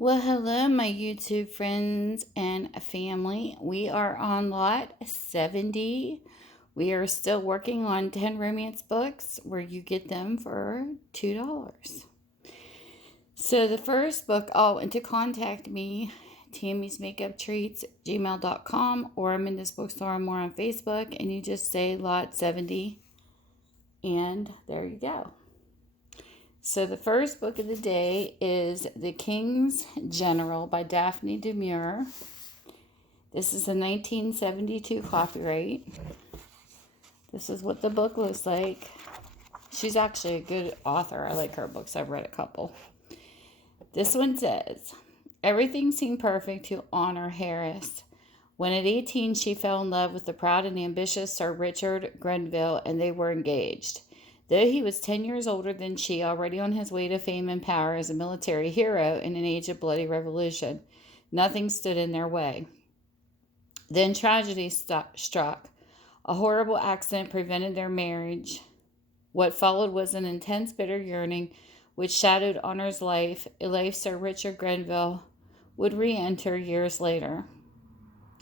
Well, hello, my YouTube friends and family. We are on lot 70. We are still working on 10 romance books where you get them for $2. So, the first book, and to contact me, Tammy's Makeup Treats, gmail.com, or I'm in this bookstore and more on Facebook, and you just say lot 70, and there you go. So the first book of the day is The King's General by Daphne Demure. This is a 1972 copyright. This is what the book looks like. She's actually a good author. I like her books. I've read a couple. This one says, everything seemed perfect to Honor Harris. When at 18, she fell in love with the proud and ambitious Sir Richard Grenville, and they were engaged. Though he was 10 years older than she, already on his way to fame and power as a military hero in an age of bloody revolution, nothing stood in their way. Then tragedy struck. A horrible accident prevented their marriage. What followed was an intense, bitter yearning which shadowed Honor's life, a life Sir Richard Grenville would re-enter years later,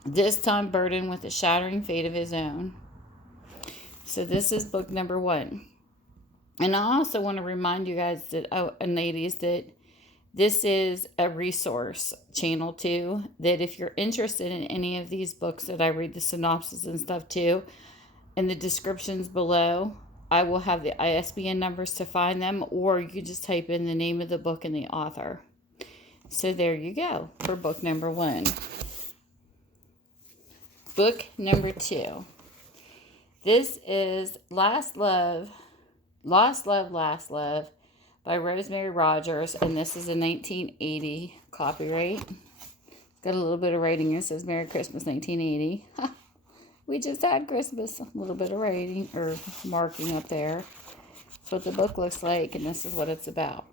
this time burdened with the shattering fate of his own. So this is book number 1. And I also want to remind you guys that, and ladies, that this is a resource channel too. That if you're interested in any of these books that I read the synopsis and stuff too, in the descriptions below, I will have the ISBN numbers to find them, or you just type in the name of the book and the author. So there you go for book number 1. Book number 2. This is Lost Love, Last Love by Rosemary Rogers, and this is a 1980 copyright. It's got a little bit of writing. It says Merry Christmas 1980. We just had Christmas. A little bit of writing or marking up there. That's what the book looks like, and this is what it's about.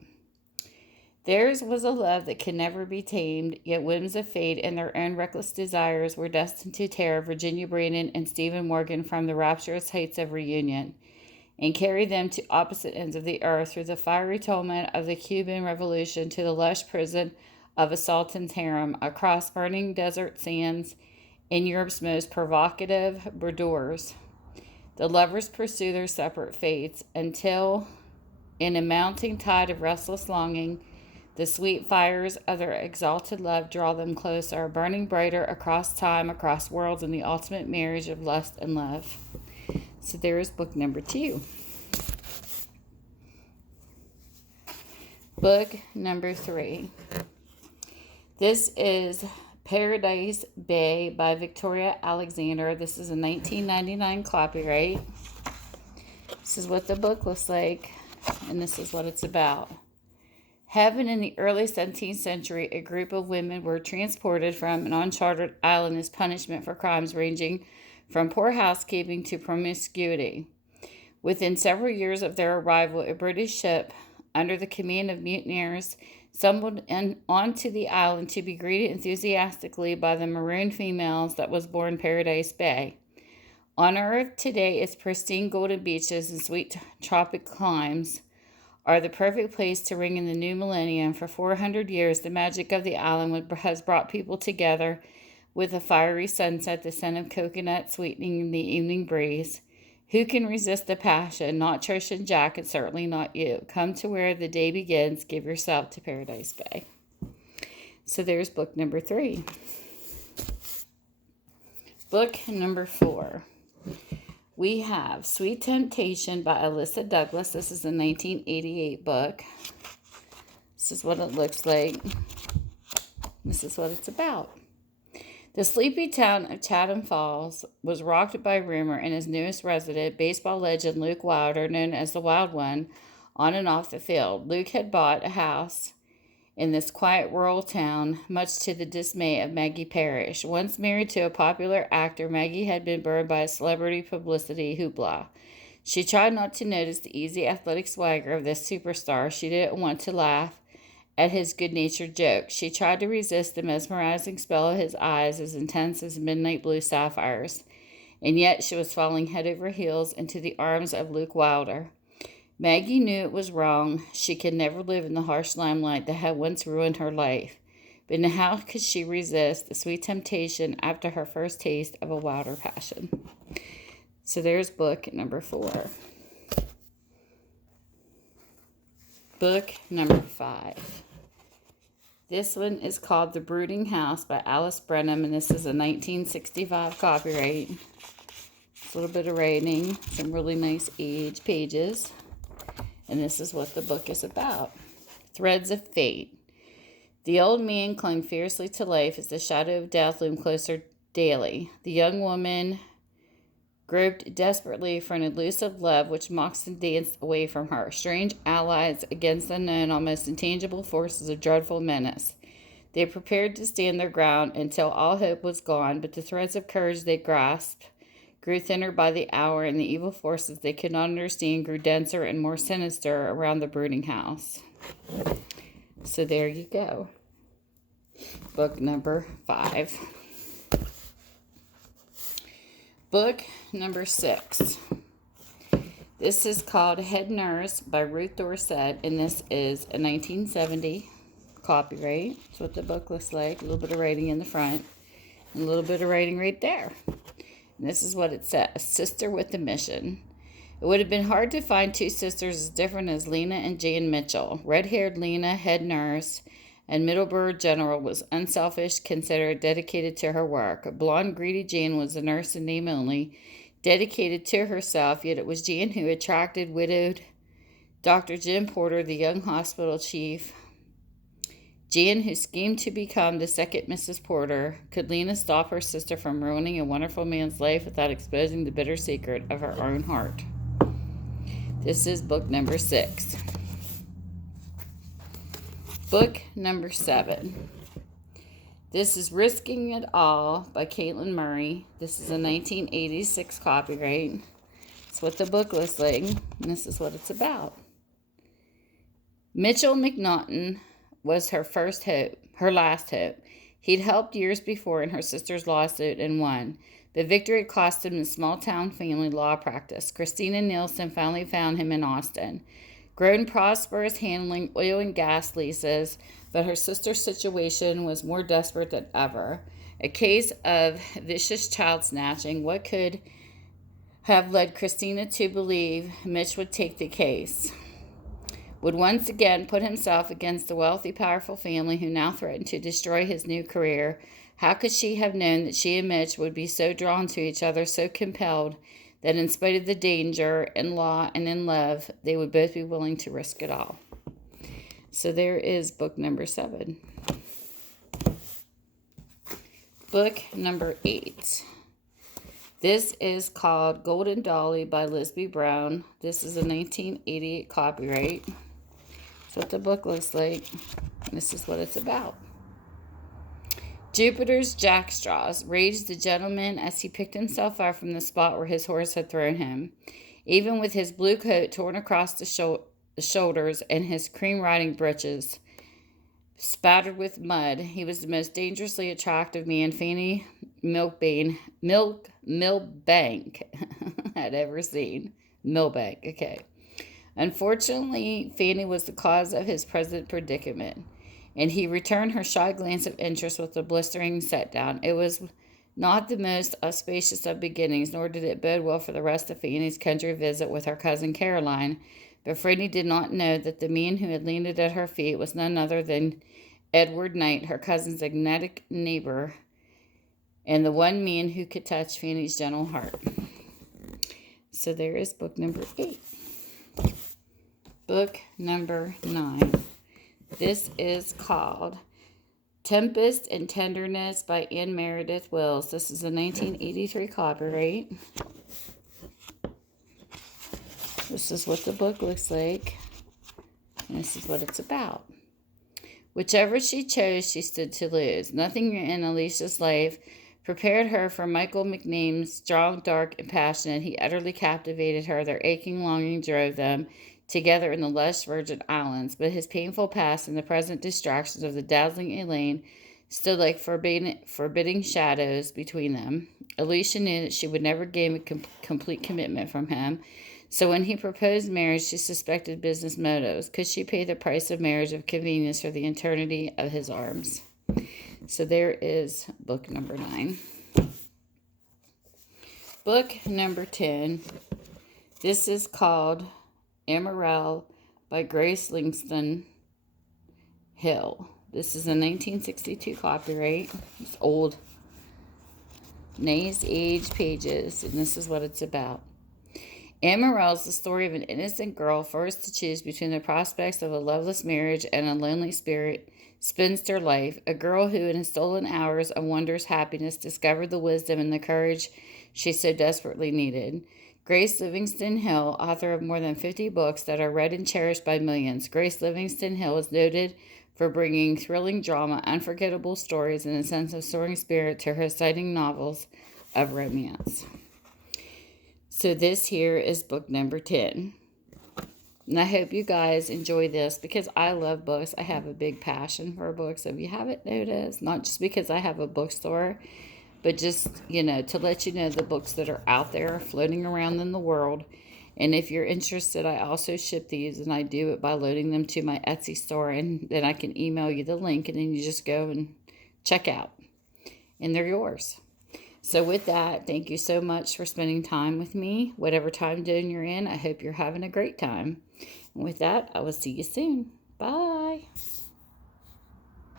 Theirs was a love that could never be tamed, yet whims of fate and their own reckless desires were destined to tear Virginia Brandon and Stephen Morgan from the rapturous heights of reunion and carry them to opposite ends of the earth through the fiery tumult of the Cuban Revolution to the lush prison of a sultan's harem, across burning desert sands in Europe's most provocative boudoirs. The lovers pursue their separate fates until, in a mounting tide of restless longing, the sweet fires of their exalted love draw them closer, burning brighter across time, across worlds, in the ultimate marriage of lust and love. So there is book number 2. Book number 3. This is Paradise Bay by Victoria Alexander. This is a 1999 copyright. This is what the book looks like, and this is what it's about. Heaven in the early 17th century, a group of women were transported from an uncharted island as punishment for crimes ranging from poor housekeeping to promiscuity. Within several years of their arrival, a British ship under the command of mutineers stumbled onto the island to be greeted enthusiastically by the marooned females that was born Paradise Bay. On Earth today, its pristine golden beaches and sweet tropic climes are the perfect place to ring in the new millennium. For 400 years, the magic of the island has brought people together with a fiery sunset, the scent of coconut sweetening the evening breeze. Who can resist the passion? Not Trish and Jack, and certainly not you. Come to where the day begins. Give yourself to Paradise Bay. So there's book number 3. Book number 4. We have Sweet Temptation by Alyssa Douglas. This is a 1988 book. This is what it looks like. This is what it's about. The sleepy town of Chatham Falls was rocked by rumor, and his newest resident, baseball legend Luke Wilder, known as the Wild One, on and off the field. Luke had bought a house in this quiet rural town, much to the dismay of Maggie Parrish. Once married to a popular actor, Maggie had been burned by a celebrity publicity hoopla. She tried not to notice the easy athletic swagger of this superstar. She didn't want to laugh at his good-natured jokes. She tried to resist the mesmerizing spell of his eyes, as intense as midnight blue sapphires. And yet she was falling head over heels into the arms of Luke Wilder. Maggie knew it was wrong. She could never live in the harsh limelight that had once ruined her life. But how could she resist the sweet temptation after her first taste of a wilder passion? So there's book number 4. Book number 5. This one is called The Brooding House by Alice Brenham, and this is a 1965 copyright. It's a little bit of writing, some really nice age pages. And this is what the book is about. Threads of Fate. The old man clung fiercely to life as the shadow of death loomed closer daily. The young woman groped desperately for an elusive love which mocked and danced away from her. Strange allies against unknown, almost intangible forces of dreadful menace. They prepared to stand their ground until all hope was gone, but the threads of courage they grasped grew thinner by the hour, and the evil forces they could not understand grew denser and more sinister around the brooding house. So there you go. Book number 5. Book number 6. This is called Head Nurse by Ruth Dorset, and this is a 1970 copyright. That's what the book looks like. A little bit of writing in the front, and a little bit of writing right there. And this is what it says: Sister with a Mission. It would have been hard to find two sisters as different as Lena and Jan Mitchell. Red-haired Lena, head nurse, and Middleburg General, was unselfish, considerate, dedicated to her work. Blonde, greedy Jan was a nurse in name only, dedicated to herself, yet it was Jan who attracted widowed Dr. Jim Porter, the young hospital chief. Jan, who schemed to become the second Mrs. Porter. Could Lena stop her sister from ruining a wonderful man's life without exposing the bitter secret of her own heart? This is book number 6. Book number 7. This is Risking It All by Caitlin Murray. This is a 1986 copyright. That's what the book looks like, and this is what it's about. Mitchell McNaughton was her last hope. He'd helped years before in her sister's lawsuit and won. The victory cost him the small-town family law practice. Christina Nielsen finally found him in Austin. Grown prosperous, handling oil and gas leases, but her sister's situation was more desperate than ever. A case of vicious child snatching. What could have led Christina to believe Mitch would take the case? Would once again put himself against the wealthy, powerful family who now threatened to destroy his new career. How could she have known that she and Mitch would be so drawn to each other, so compelled, that in spite of the danger in law and in love, they would both be willing to risk it all? So there is book number 7. Book number 8. This is called Golden Dolly by Lisby Brown. This is a 1988 copyright. That's what the book looks like. This is what it's about. Jupiter's jackstraws raged the gentleman as he picked himself up from the spot where his horse had thrown him. Even with his blue coat torn across the shoulders and his cream riding breeches spattered with mud, he was the most dangerously attractive man Fanny Milbank had ever seen. Milbank, okay. Unfortunately, Fanny was the cause of his present predicament, and he returned her shy glance of interest with a blistering set-down. It was not the most auspicious of beginnings, nor did it bode well for the rest of Fanny's country visit with her cousin Caroline, but Fanny did not know that the man who had landed at her feet was none other than Edward Knight, her cousin's enigmatic neighbor, and the one man who could touch Fanny's gentle heart. So there is book number 8. Book number 9. This is called Tempest and Tenderness by Anne Meredith Wills. This is a 1983 copyright. This is what the book looks like, and this is what it's about. Whichever she chose, she stood to lose. Nothing in Alicia's life prepared her for Michael McName's strong, dark, and passionate. He utterly captivated her. Their aching longing drove them together in the lush Virgin Islands, but his painful past and the present distractions of the dazzling Elaine stood like forbidding shadows between them. Alicia knew that she would never gain a complete commitment from him, so when he proposed marriage, she suspected business motives. Could she pay the price of marriage of convenience for the eternity of his arms? So there is book number 9. Book number 10. This is called Morel by Grace Livingston Hill. This is a 1962 copyright. It's old. Nice aged pages, and this is what it's about. Anne Morel is the story of an innocent girl forced to choose between the prospects of a loveless marriage and a lonely spinster life. A girl who, in stolen hours of wondrous happiness, discovered the wisdom and the courage she so desperately needed. Grace Livingston Hill, author of more than 50 books that are read and cherished by millions. Grace Livingston Hill is noted for bringing thrilling drama, unforgettable stories, and a sense of soaring spirit to her exciting novels of romance. So this here is book number 10. And I hope you guys enjoy this because I love books. I have a big passion for books. If you haven't noticed, not just because I have a bookstore, but just, to let you know the books that are out there floating around in the world. And if you're interested, I also ship these, and I do it by loading them to my Etsy store, and then I can email you the link, and then you just go and check out. And they're yours. So with that, thank you so much for spending time with me. Whatever time zone you're in, I hope you're having a great time. And with that, I will see you soon. Bye.